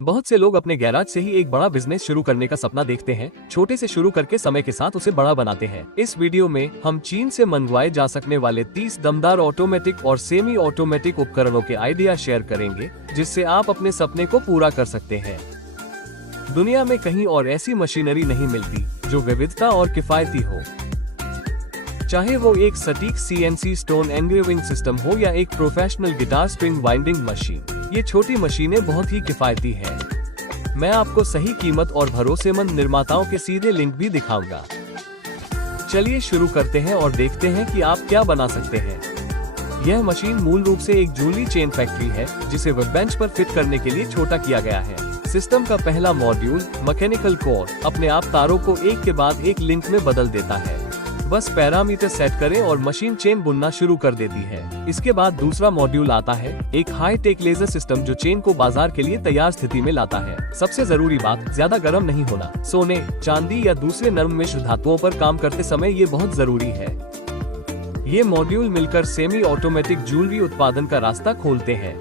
बहुत से लोग अपने गैराज से ही एक बड़ा बिजनेस शुरू करने का सपना देखते हैं। छोटे से शुरू करके समय के साथ उसे बड़ा बनाते हैं। इस वीडियो में हम चीन से मंगवाए जा सकने वाले 30 दमदार ऑटोमेटिक और सेमी ऑटोमेटिक उपकरणों के आइडिया शेयर करेंगे, जिससे आप अपने सपने को पूरा कर सकते हैं। दुनिया में कहीं और ऐसी मशीनरी नहीं मिलती जो विविधता और किफायती हो। चाहे वो एक सटीक CNC स्टोन एंग्रेविंग सिस्टम हो या एक professional guitar string winding machine, ये छोटी मशीनें बहुत ही किफायती हैं। मैं आपको सही कीमत और भरोसेमंद निर्माताओं के सीधे लिंक भी दिखाऊंगा। चलिए शुरू करते हैं और देखते हैं कि आप क्या बना सकते हैं। यह मशीन मूल रूप से एक जूलरी चेन फैक्ट्री है, जिसे वर्कबेंच पर फिट करने के लिए छोटा किया गया है। सिस्टम का पहला मॉड्यूल मैकेनिकल कोर अपने आप तारों को एक के बाद एक लिंक में बदल देता है। बस पैरामीटर सेट करें और मशीन चेन बुनना शुरू कर देती है। इसके बाद दूसरा मॉड्यूल आता है, एक हाई टेक लेजर सिस्टम जो चेन को बाजार के लिए तैयार स्थिति में लाता है। सबसे जरूरी बात, ज्यादा गर्म नहीं होना। सोने, चांदी या दूसरे नरम मिश्र धातुओं पर काम करते समय ये बहुत जरूरी है। ये मॉड्यूल मिलकर सेमी ऑटोमेटिक ज्वेलरी उत्पादन का रास्ता खोलते हैं।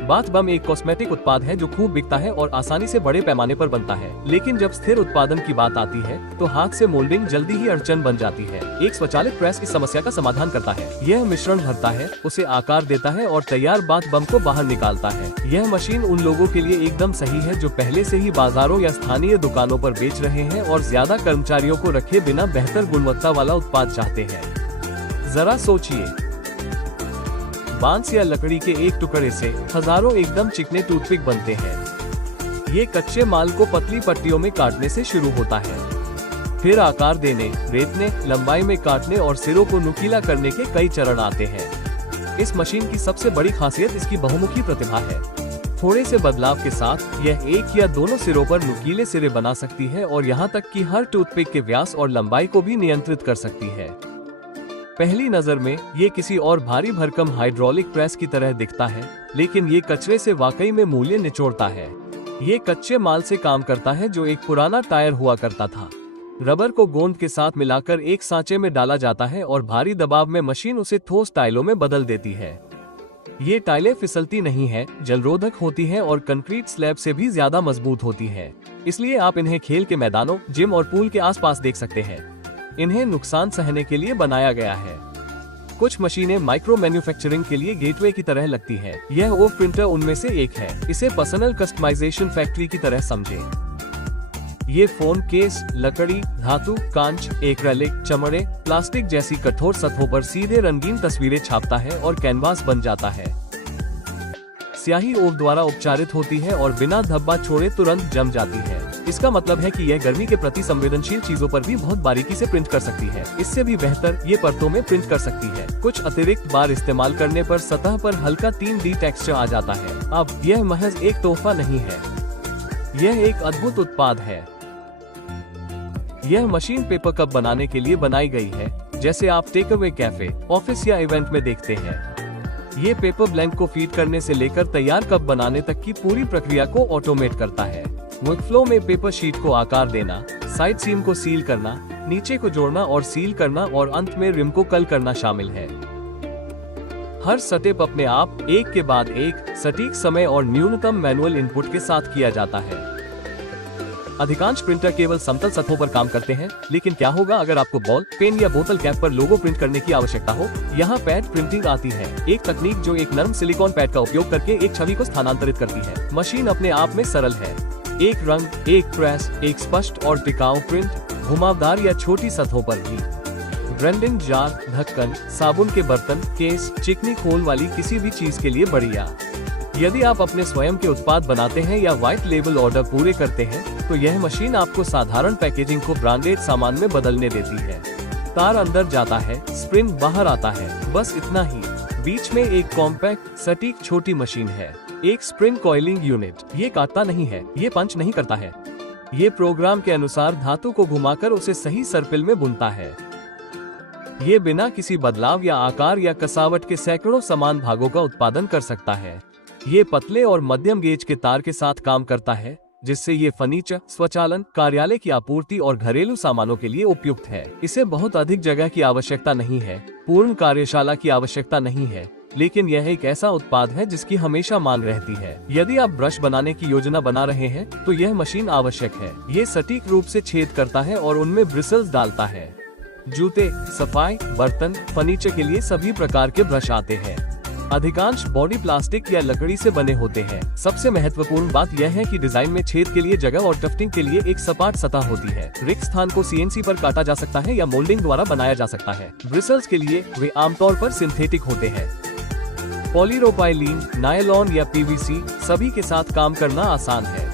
बाथ बम एक कॉस्मेटिक उत्पाद है जो खूब बिकता है और आसानी से बड़े पैमाने पर बनता है, लेकिन जब स्थिर उत्पादन की बात आती है तो हाथ से मोल्डिंग जल्दी ही अड़चन बन जाती है। एक स्वचालित प्रेस इस समस्या का समाधान करता है। यह मिश्रण भरता है, उसे आकार देता है और तैयार बाथ बम को बाहर निकालता है। यह मशीन उन लोगों के लिए एकदम सही है जो पहले से ही बाजारों या स्थानीय दुकानों पर बेच रहे हैं और ज्यादा कर्मचारियों को रखे बिना बेहतर गुणवत्ता वाला उत्पाद चाहते हैं। जरा सोचिए, बांस या लकड़ी के एक टुकड़े से हजारों एकदम चिकने टूथपिक बनते हैं। ये कच्चे माल को पतली पट्टियों में काटने से शुरू होता है, फिर आकार देने, रेतने, लंबाई में काटने और सिरों को नुकीला करने के कई चरण आते हैं। इस मशीन की सबसे बड़ी खासियत इसकी बहुमुखी प्रतिभा है। थोड़े से बदलाव के साथ यह एक या दोनों सिरों पर नुकीले सिरे बना सकती है और यहाँ तक कि हर टूथपिक के व्यास और लंबाई को भी नियंत्रित कर सकती है। पहली नजर में ये किसी और भारी भरकम हाइड्रोलिक प्रेस की तरह दिखता है, लेकिन ये कचरे से वाकई में मूल्य निचोड़ता है। ये कच्चे माल से काम करता है जो एक पुराना टायर हुआ करता था। रबर को गोंद के साथ मिलाकर एक सांचे में डाला जाता है और भारी दबाव में मशीन उसे ठोस टाइलों में बदल देती है। ये टाइलें फिसलती नहीं है, जलरोधक होती हैं और कंक्रीट स्लैब से भी ज्यादा मजबूत होती है। इसलिए आप इन्हें खेल के मैदानों, जिम और पूल के आसपास देख सकते हैं। इन्हें नुकसान सहने के लिए बनाया गया है। कुछ मशीनें माइक्रो मैन्युफैक्चरिंग के लिए गेटवे की तरह लगती हैं। यह ओ प्रिंटर उनमें से एक है। इसे पर्सनल कस्टमाइजेशन फैक्ट्री की तरह समझें। ये फोन केस, लकड़ी, धातु, कांच, एक्रेलिक, चमड़े, प्लास्टिक जैसी कठोर सतहों पर सीधे रंगीन तस्वीरें छापता है और कैनवास बन जाता है। स्याही ओव द्वारा उपचारित होती है और बिना धब्बा छोड़े तुरंत जम जाती है। इसका मतलब है कि यह गर्मी के प्रति संवेदनशील चीजों पर भी बहुत बारीकी से प्रिंट कर सकती है। इससे भी बेहतर ये परतों में प्रिंट कर सकती है। कुछ अतिरिक्त बार इस्तेमाल करने पर सतह पर हल्का 3D टेक्सचर आ जाता है। अब यह महज एक तोहफा नहीं है, यह एक अद्भुत उत्पाद है। यह मशीन पेपर कप बनाने के लिए बनाई गई है, जैसे आप टेक अवे कैफे, ऑफिस या इवेंट में देखते हैं। ये पेपर ब्लैंक को फीड करने से लेकर तैयार कप बनाने तक की पूरी प्रक्रिया को ऑटोमेट करता है। वर्कफ्लो में पेपर शीट को आकार देना, साइड सीम को सील करना, नीचे को जोड़ना और सील करना और अंत में रिम को कल करना शामिल है। हर स्टेप अपने आप एक के बाद एक सटीक समय और न्यूनतम मैनुअल इनपुट के साथ किया जाता है। अधिकांश प्रिंटर केवल समतल सतहों पर काम करते हैं, लेकिन क्या होगा अगर आपको बॉल, पेन या बोतल कैप पर लोगो प्रिंट करने की आवश्यकता हो? यहाँ पैड प्रिंटिंग आती है, एक तकनीक जो एक नरम सिलिकॉन पैड का उपयोग करके एक छवि को स्थानांतरित करती है। मशीन अपने आप में सरल है। एक रंग, एक प्रेस, एक स्पष्ट और टिकाऊ प्रिंट, घुमावदार या छोटी सतहों पर भी। ब्रेंडिंग जार, ढक्कन, साबुन के बर्तन, केस, चिकनी खोल वाली किसी भी चीज के लिए बढ़िया। यदि आप अपने स्वयं के उत्पाद बनाते हैं या व्हाइट लेबल ऑर्डर पूरे करते हैं, तो यह मशीन आपको साधारण पैकेजिंग को ब्रांडेड सामान में बदलने देती है। तार अंदर जाता है, स्प्रिंग बाहर आता है, बस इतना ही। बीच में एक कॉम्पैक्ट, सटीक छोटी मशीन है, एक स्प्रिंग कॉइलिंग यूनिट। ये काटता नहीं है, ये पंच नहीं करता है, ये प्रोग्राम के अनुसार धातु को घुमाकर उसे सही सर्पिल में बुनता है। ये बिना किसी बदलाव या आकार या कसावट के सैकड़ों समान भागों का उत्पादन कर सकता है। ये पतले और मध्यम गेज के तार के साथ काम करता है, जिससे ये फर्नीचर, स्वचालन, कार्यालय की आपूर्ति और घरेलू सामानों के लिए उपयुक्त है। इसे बहुत अधिक जगह की आवश्यकता नहीं है, पूर्ण कार्यशाला की आवश्यकता नहीं है, लेकिन यह एक ऐसा उत्पाद है जिसकी हमेशा मांग रहती है। यदि आप ब्रश बनाने की योजना बना रहे हैं तो यह मशीन आवश्यक है। ये सटीक रूप से छेद करता है और उनमें ब्रिसल्स डालता है। जूते, सफाई, बर्तन, फर्नीचर के लिए सभी प्रकार के ब्रश आते हैं। अधिकांश बॉडी प्लास्टिक या लकड़ी से बने होते हैं। सबसे महत्वपूर्ण बात यह है कि डिजाइन में छेद के लिए जगह और टफ्टिंग के लिए एक सपाट सतह होती है। रिक्त स्थान को CNC पर काटा जा सकता है या मोल्डिंग द्वारा बनाया जा सकता है। ब्रिसल्स के लिए वे आमतौर पर सिंथेटिक होते हैं। पॉलीप्रोपाइलीन, नायलॉन या PVC सभी के साथ काम करना आसान है।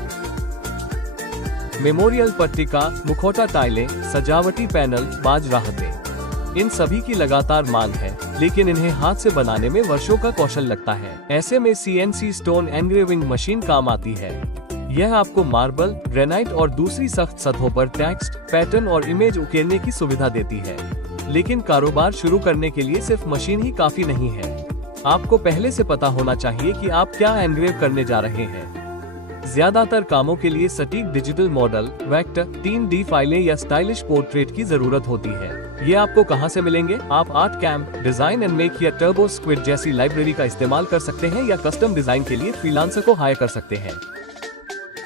मेमोरियल पट्टिका, मुखौटा टाइलें, सजावटी पैनल, बाज राहतें, इन सभी की लगातार मांग है, लेकिन इन्हें हाथ से बनाने में वर्षों का कौशल लगता है। ऐसे में CNC स्टोन एनग्रेविंग मशीन काम आती है। यह आपको मार्बल, ग्रेनाइट और दूसरी सख्त सतहों पर टेक्स्ट, पैटर्न और इमेज उकेरने की सुविधा देती है। लेकिन कारोबार शुरू करने के लिए सिर्फ मशीन ही काफी नहीं है। आपको पहले से पता होना चाहिए कि आप क्या एनग्रेव करने जा रहे हैं। ज्यादातर कामों के लिए सटीक डिजिटल मॉडल, वेक्टर, 3D फाइलें या स्टाइलिश पोर्ट्रेट की जरूरत होती है। ये आपको कहां से मिलेंगे? आप art camp, design and make या टर्बो स्क्विड जैसी लाइब्रेरी का इस्तेमाल कर सकते हैं या कस्टम डिजाइन के लिए फ्रीलांसर को हायर कर सकते हैं।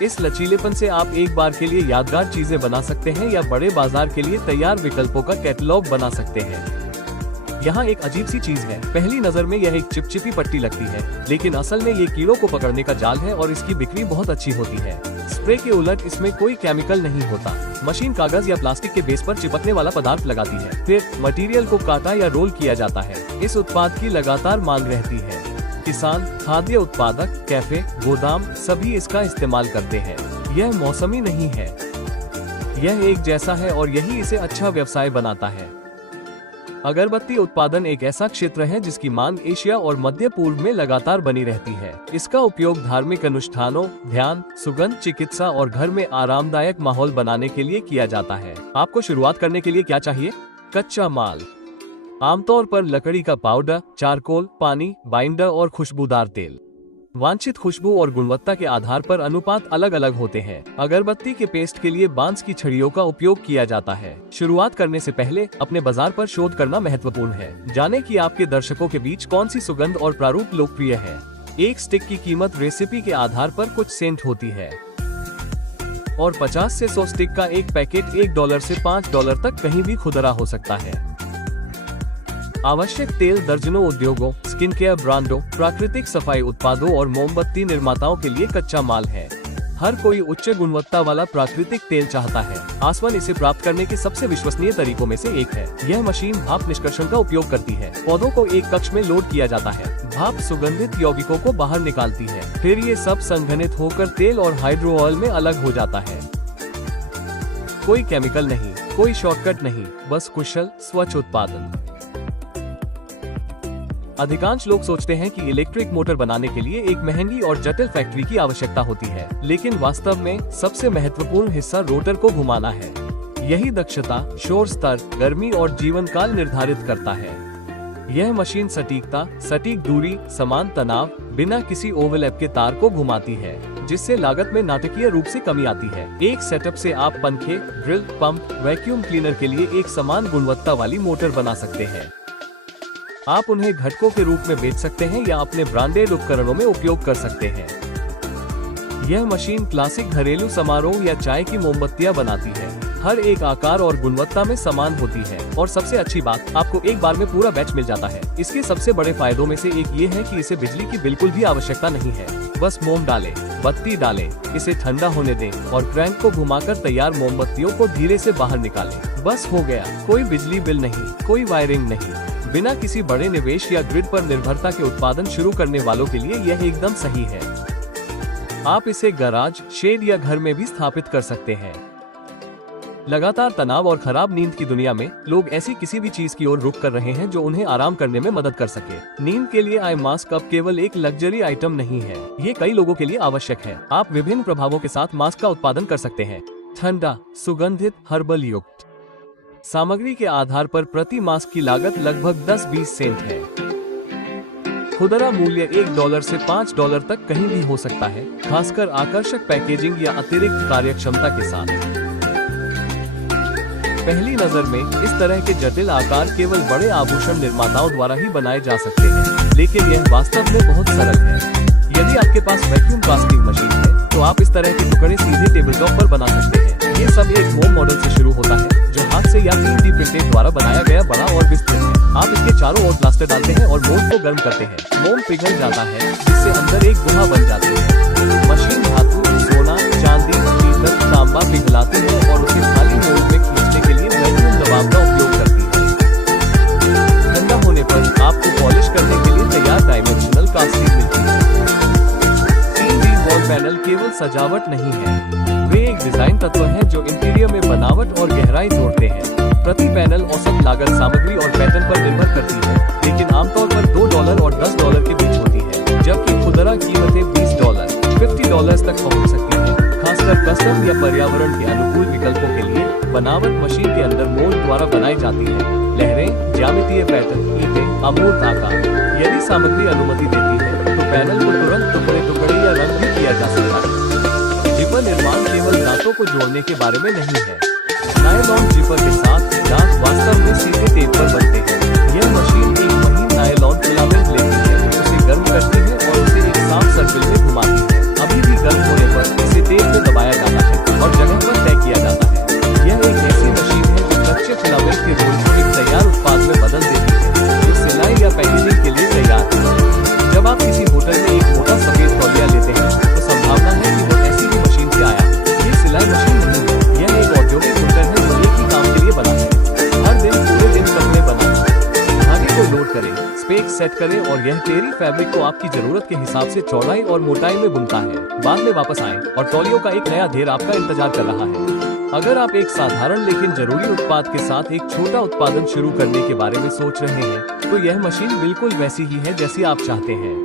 इस लचीलेपन से आप एक बार के लिए यादगार चीजें बना सकते हैं या बड़े बाजार के लिए तैयार विकल्पों का कैटलॉग बना सकते हैं। यहाँ एक अजीब सी चीज है। पहली नजर में यह एक चिपचिपी पट्टी लगती है, लेकिन असल में ये कीड़ों को पकड़ने का जाल है और इसकी बिक्री बहुत अच्छी होती है। स्प्रे के उलट इसमें कोई केमिकल नहीं होता। मशीन कागज या प्लास्टिक के बेस पर चिपकने वाला पदार्थ लगाती है, फिर मटेरियल को काटा या रोल किया जाता है। इस उत्पाद की लगातार मांग रहती है। किसान, खाद्य उत्पादक, कैफे, गोदाम सभी इसका इस्तेमाल करते हैं। यह मौसमी नहीं है, यह एक जैसा है और यही इसे अच्छा व्यवसाय बनाता है। अगरबत्ती उत्पादन एक ऐसा क्षेत्र है जिसकी मांग एशिया और मध्य पूर्व में लगातार बनी रहती है। इसका उपयोग धार्मिक अनुष्ठानों, ध्यान, सुगंध, चिकित्सा और घर में आरामदायक माहौल बनाने के लिए किया जाता है। आपको शुरुआत करने के लिए क्या चाहिए? कच्चा माल, आमतौर पर लकड़ी का पाउडर, चारकोल, पानी, बाइंडर और खुशबूदार तेल। वांछित खुशबू और गुणवत्ता के आधार पर अनुपात अलग अलग होते हैं। अगरबत्ती के पेस्ट के लिए बांस की छड़ियों का उपयोग किया जाता है। शुरुआत करने से पहले अपने बाजार पर शोध करना महत्वपूर्ण है। जाने कि आपके दर्शकों के बीच कौन सी सुगंध और प्रारूप लोकप्रिय है। एक स्टिक की कीमत रेसिपी के आधार पर कुछ सेंट होती है और 50 से 100 स्टिक का एक पैकेट $1 से $5 तक कहीं भी खुदरा हो सकता है। आवश्यक तेल दर्जनों उद्योगों, स्किन केयर ब्रांडों, प्राकृतिक सफाई उत्पादों और मोमबत्ती निर्माताओं के लिए कच्चा माल है। हर कोई उच्च गुणवत्ता वाला प्राकृतिक तेल चाहता है। आसवन इसे प्राप्त करने के सबसे विश्वसनीय तरीकों में से एक है। यह मशीन भाप निष्कर्षण का उपयोग करती है। पौधों को एक कक्ष में लोड किया जाता है। भाप सुगंधित यौगिकों को बाहर निकालती है, फिर ये सब संघनित होकर तेल और हाइड्रो ऑयल में अलग हो जाता है। कोई केमिकल नहीं, कोई शॉर्टकट नहीं, बस कुशल, स्वच्छ उत्पादन। अधिकांश लोग सोचते हैं कि इलेक्ट्रिक मोटर बनाने के लिए एक महंगी और जटिल फैक्ट्री की आवश्यकता होती है, लेकिन वास्तव में सबसे महत्वपूर्ण हिस्सा रोटर को घुमाना है। यही दक्षता, शोर स्तर, गर्मी और जीवन काल निर्धारित करता है। यह मशीन सटीकता, सटीक दूरी, समान तनाव, बिना किसी ओवरलैप के तार को घुमाती है, जिससे लागत में नाटकीय रूप से कमी आती है। एक सेटअप से आप पंखे, ड्रिल, पंप, वैक्यूम क्लीनर के लिए एक समान गुणवत्ता वाली मोटर बना सकते हैं। आप उन्हें घटकों के रूप में बेच सकते हैं या अपने ब्रांडेड उपकरणों में उपयोग कर सकते हैं। यह मशीन क्लासिक घरेलू समारोह या चाय की मोमबत्तियां बनाती है। हर एक आकार और गुणवत्ता में समान होती है और सबसे अच्छी बात, आपको एक बार में पूरा बैच मिल जाता है। इसके सबसे बड़े फायदों में से एक ये है कि इसे बिजली की बिल्कुल भी आवश्यकता नहीं है। बस मोम डालें, बत्ती डालें, इसे ठंडा होने दें और क्रैंक को घुमाकर तैयार मोमबत्तियों को धीरे से बाहर निकालें। बस हो गया। कोई बिजली बिल नहीं, कोई वायरिंग नहीं। बिना किसी बड़े निवेश या ग्रिड पर निर्भरता के उत्पादन शुरू करने वालों के लिए यह एकदम सही है। आप इसे गैराज, शेड या घर में भी स्थापित कर सकते हैं। लगातार तनाव और खराब नींद की दुनिया में लोग ऐसी किसी भी चीज की ओर रुख कर रहे हैं जो उन्हें आराम करने में मदद कर सके। नींद के लिए आई मास्क अब केवल एक लग्जरी आइटम नहीं है, ये कई लोगों के लिए आवश्यक है। आप विभिन्न प्रभावों के साथ मास्क का उत्पादन कर सकते हैं। ठंडा, सुगंधित, हर्बल युक्त। सामग्री के आधार पर प्रति मास्क की लागत लगभग 10-20 सेंट है। खुदरा मूल्य $1 से $5 तक कहीं भी हो सकता है, खासकर आकर्षक पैकेजिंग या अतिरिक्त कार्यक्षमता के साथ। पहली नजर में इस तरह के जटिल आकार केवल बड़े आभूषण निर्माताओं द्वारा ही बनाए जा सकते हैं, लेकिन यह वास्तव में बहुत सरल है। यदि आपके पास वैक्यूम कास्टिंग मशीन है तो आप इस तरह के टुकड़े सीधे टेबल टॉप पर बना सकते हैं। ये सब एक मोम मॉडल से शुरू होता है जो हाथ से या 3D प्रिंटेड द्वारा बनाया गया बड़ा और विस्तृत है। आप इसके चारों ओर प्लास्टर डालते हैं और मोम को गर्म करते हैं। मोम पिघल जाता है जिससे अंदर एक गुहा बन जाती है। मशीन धातु, सोना, चांदी, पीतल, तांबा पिघलाती है और उसे खाली मोल्ड में खींचने के लिए वैक्यूम दबाव का उपयोग करती है। ठंडा होने पर आपको पॉलिश करने के लिए तैयार डायमेंशनल कास्टिंग मिलती है। 3D वॉल पैनल केवल सजावट नहीं है, वे एक डिजाइन तत्व है जो इंटीरियर में बनावट और गहराई जोड़ते हैं। प्रति पैनल औसत लागत सामग्री और पैटर्न पर निर्भर करती है, लेकिन आमतौर पर $2 और $10 के बीच होती है, जबकि खुदरा कीमतें $20, $50 तक पहुंच सकती हैं। खासकर कस्टम या पर्यावरण के अनुकूल विकल्पों के लिए बनावट मशीन के अंदर मोल्ड द्वारा बनाई जाती है। लहरें, ज्यामितीय पैटर्न, ईंटें, अमूर्त आकार। यदि सामग्री अनुमति देती है तो पैनल को तुरंत टुकड़े या रंग भी किया जा सकता है। जिपर निर्माण केवल दांतों को जोड़ने के बारे में नहीं है। नायलॉन जिपर के साथ दांत वास्तव में सीधे टेप पर बनते हैं। यह मशीन एक महीन नायलॉन फिलामेंट लेती है, उसे गर्म करती है और उसे एक साफ सर्कल में घुमाती है। अभी भी गर्म होने पर इसे टेप में दबाया जाता है और जगह पर तय किया जाता है। यह एक ऐसी मशीन है जो कच्चे फिलामेंट के रोल को एक तैयार उत्पाद में बदल देती है जो सिलाई या पैकेजिंग के लिए तैयार है। जब आप किसी होटल में एक मोटा सफेद तौलिया लेते हैं तो संभावना है कि वो ऐसी ही मशीन से आया। ये सिलाई मशीन नहीं है, यह एक औद्योगिक उपकरण है जो एक ही काम के लिए बना है। हर दिन पूरे दिन कपड़े बनाना, धागे को लोड करें, स्पेक सेट करें और यह टेरी फैब्रिक को आपकी जरूरत के हिसाब से चौड़ाई और मोटाई में बुनता है। बाद में वापस आएं और तौलियों का एक नया ढेर आपका इंतजार कर रहा है। अगर आप एक साधारण लेकिन जरूरी उत्पाद के साथ एक छोटा उत्पादन शुरू करने के बारे में सोच रहे हैं तो यह मशीन बिल्कुल वैसी ही है जैसी आप चाहते हैं।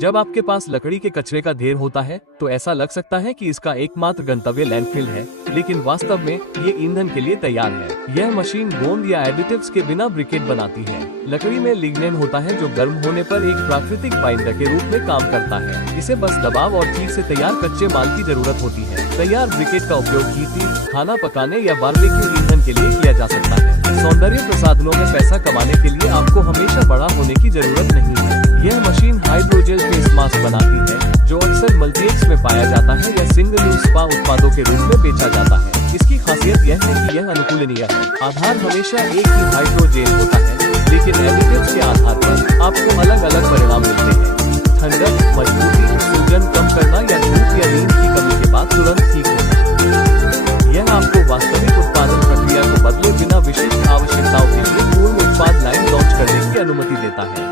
जब आपके पास लकड़ी के कचरे का ढेर होता है तो ऐसा लग सकता है कि इसका एकमात्र गंतव्य लैंडफिल है, लेकिन वास्तव में ये ईंधन के लिए तैयार है। यह मशीन गोंद या एडिटिव्स के बिना ब्रिकेट बनाती है। लकड़ी में लिग्निन होता है जो गर्म होने पर एक प्राकृतिक बाइंडर के रूप में काम करता है। इसे बस दबाव और ठीक से तैयार कच्चे माल की जरूरत होती है। तैयार ब्रिकेट का उपयोग हीटिंग, खाना पकाने या बारबेक्यू ईंधन के लिए किया जा सकता है। सौंदर्य प्रसाधनों में पैसा कमाने के लिए आपको हमेशा बड़ा होने की जरूरत नहीं है। यह मशीन हाइड्रोजेल फेस मास्क बनाती है जो अक्सर मल्टीएक्स में पाया जाता है या सिंगल यूज स्पा उत्पादों के रूप में बेचा जाता है। इसकी खासियत यह है कि यह अनुकूलनीय है। आधार हमेशा एक ही हाइड्रोजेल होता है, लेकिन एडिटिव्स के आधार पर आपको अलग अलग परिणाम मिलते हैं। ठंडक, मजबूती, सूजन कम करना या धूप या नींद की कमी के बाद तुरंत ठीक होना। यह आपको वास्तविक उत्पादन प्रक्रिया को बदले बिना विशिष्ट आवश्यकताओं के लिए पूर्ण उत्पाद लाइन लॉन्च करने की अनुमति देता है।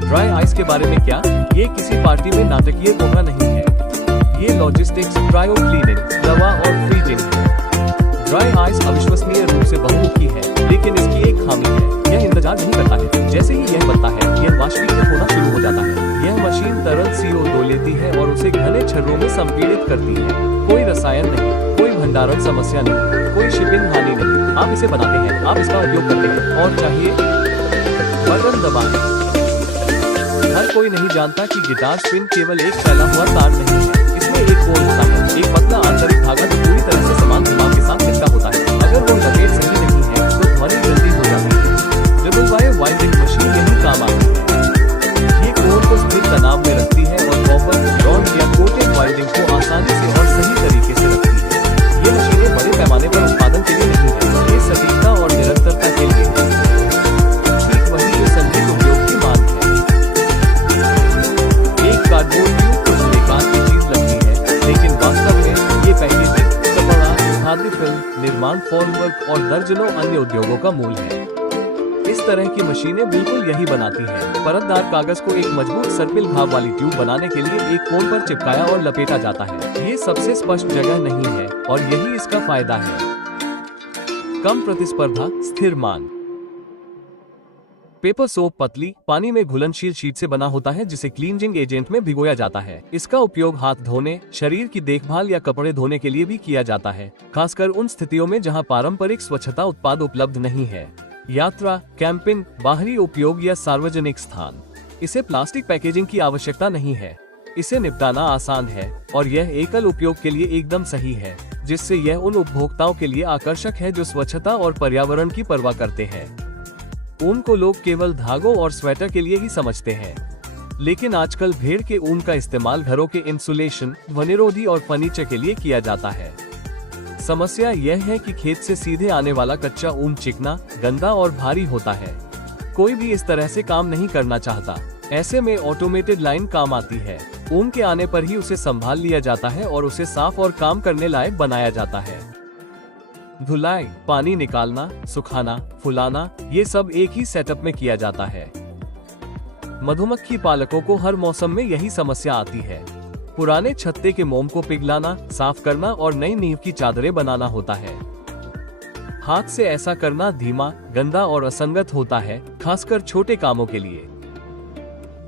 ड्राई आइस के बारे में क्या? ये किसी पार्टी में नाटकीय कोहरा नहीं है। ये लॉजिस्टिक्स, क्रायो क्लीनिंग, दवा और फ्रीजिंग है। ड्राई आइस अविश्वसनीय रूप से बहुमुखी है, लेकिन इसकी एक खामी है, यह इंतजार नहीं करता है। जैसे ही यह बनता है यह वाष्पीकृत होना शुरू हो जाता है। यह मशीन तरल CO2 लेती है और उसे घने छर्रों में संपीड़ित करती है। कोई रसायन नहीं, कोई भंडारण समस्या नहीं, कोई शिपिंग हानि नहीं। आप इसे बनाते हैं, आप इसका उपयोग करते हैं और चाहिए बटन दबाएं। हर कोई नहीं जानता कि गिटार स्ट्रिंग केवल एक फैला हुआ तार नहीं है। इसमें एक कोर होता है, एक पतला आंतरिक धागा जो पूरी तरह से समान घुमाव के साथ चिपका होता है। अगर वो लपेट सही नहीं है तो ध्वनि जल्दी हो जाती है। डबल वायर वाइंडिंग मशीन यही काम आती है। ये कोर को स्थिर तनाव में रखती है और कॉपर, रॉड या कोटेड वाइंडिंग को आसानी से और सही तरीके से रखती है। ये मशीनें बड़े पैमाने पर उत्पादन के लिए नहीं है, ये सटीकता और निरंतरता के लिए है। ठीक वही जो संगीत उद्योग की मांग है। कार्डबोर्ड ट्यूब कुछ बेकार की चीज लगती है, लेकिन वास्तव में ये पैकेजिंग, कपड़ा, खाद्य फिल्म, निर्माण फॉर्मवर्क और दर्जनों अन्य उद्योगों का मूल है। इस तरह की मशीनें बिल्कुल यही बनाती हैं। परतदार कागज को एक मजबूत सर्पिल घाव वाली ट्यूब बनाने के लिए एक कोन पर चिपकाया और लपेटा जाता है। ये सबसे स्पष्ट जगह नहीं है और यही इसका फायदा है। कम प्रतिस्पर्धा, स्थिर मांग। पेपर सोप पतली, पानी में घुलनशील शीट से बना होता है जिसे क्लींजिंग एजेंट में भिगोया जाता है। इसका उपयोग हाथ धोने, शरीर की देखभाल या कपड़े धोने के लिए भी किया जाता है, खासकर उन स्थितियों में जहां पारंपरिक स्वच्छता उत्पाद उपलब्ध नहीं है। यात्रा, कैंपिंग, बाहरी उपयोग या सार्वजनिक स्थान। इसे प्लास्टिक पैकेजिंग की आवश्यकता नहीं है। इसे निपटाना आसान है और यह एकल उपयोग के लिए एकदम सही है। जिससे यह उन उपभोक्ताओं के लिए आकर्षक है जो स्वच्छता और पर्यावरण की परवाह करते हैं। ऊन को लोग केवल धागों और स्वेटर के लिए ही समझते हैं, लेकिन आजकल भेड़ के ऊन का इस्तेमाल घरों के इंसुलेशन, ध्वनिरोधी और फर्नीचर के लिए किया जाता है। समस्या यह है कि खेत से सीधे आने वाला कच्चा ऊन चिकना, गंदा और भारी होता है। कोई भी इस तरह से काम नहीं करना चाहता। ऐसे में ऑटोमेटेड लाइन काम आती है। ऊन के आने पर ही उसे संभाल लिया जाता है और उसे साफ और काम करने लायक बनाया जाता है। धुलाई, पानी निकालना, सुखाना, फुलाना, ये सब एक ही सेटअप में किया जाता है। मधुमक्खी पालकों को हर मौसम में यही समस्या आती है। पुराने छत्ते के मोम को पिघलाना, साफ करना और नई नींव की चादरें बनाना होता है। हाथ से ऐसा करना धीमा, गंदा और असंगत होता है, खासकर छोटे कामों के लिए।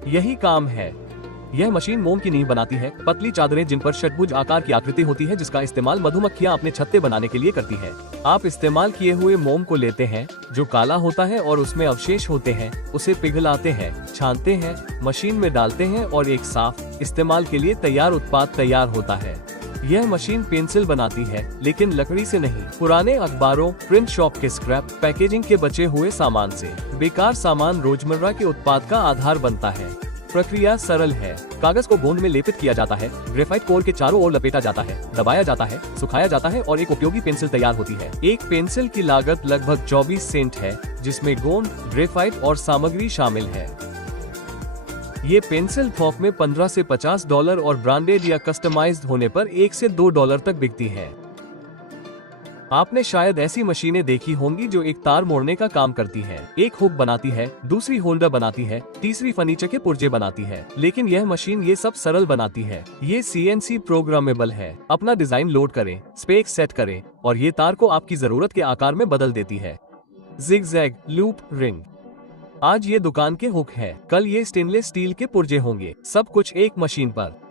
यही काम है। यह मशीन मोम की नींव बनाती है, पतली चादरें जिन पर षटभुज आकार की आकृति होती है, जिसका इस्तेमाल मधुमक्खियां अपने छत्ते बनाने के लिए करती है। आप इस्तेमाल किए हुए मोम को लेते हैं, जो काला होता है और उसमें अवशेष होते हैं, उसे पिघलाते हैं, छानते हैं, मशीन में डालते हैं और एक साफ, इस्तेमाल के लिए तैयार उत्पाद तैयार होता है। यह मशीन पेंसिल बनाती है, लेकिन लकड़ी से नहीं। पुराने अखबारों, प्रिंट शॉप के स्क्रैप, पैकेजिंग के बचे हुए सामान से। बेकार सामान रोजमर्रा के उत्पाद का आधार बनता है। प्रक्रिया सरल है। कागज को गोंद में लेपित किया जाता है, ग्रेफाइट कोर के चारों ओर लपेटा जाता है, दबाया जाता है, सुखाया जाता है और एक उपयोगी पेंसिल तैयार होती है। एक पेंसिल की लागत लगभग 24 सेंट है, जिसमें गोंद, ग्रेफाइट और सामग्री शामिल है। ये पेंसिल थोक में $15 से $50 और ब्रांडेड या कस्टमाइज्ड होने पर $1 से $2 तक बिकती है। आपने शायद ऐसी मशीनें देखी होंगी जो एक तार मोड़ने का काम करती है, एक हुक बनाती है, दूसरी होल्डर बनाती है, तीसरी फर्नीचर के पुर्जे बनाती है, लेकिन यह मशीन ये सब सरल बनाती है। ये CNC प्रोग्रामेबल है। अपना डिजाइन लोड करें, स्पेक सेट करें और ये तार को आपकी जरूरत के आकार में बदल देती है। Zigzag, loop, ring. आज ये दुकान के हुक है, कल ये स्टेनलेस स्टील के पुर्जे होंगे। सब कुछ एक मशीन पर।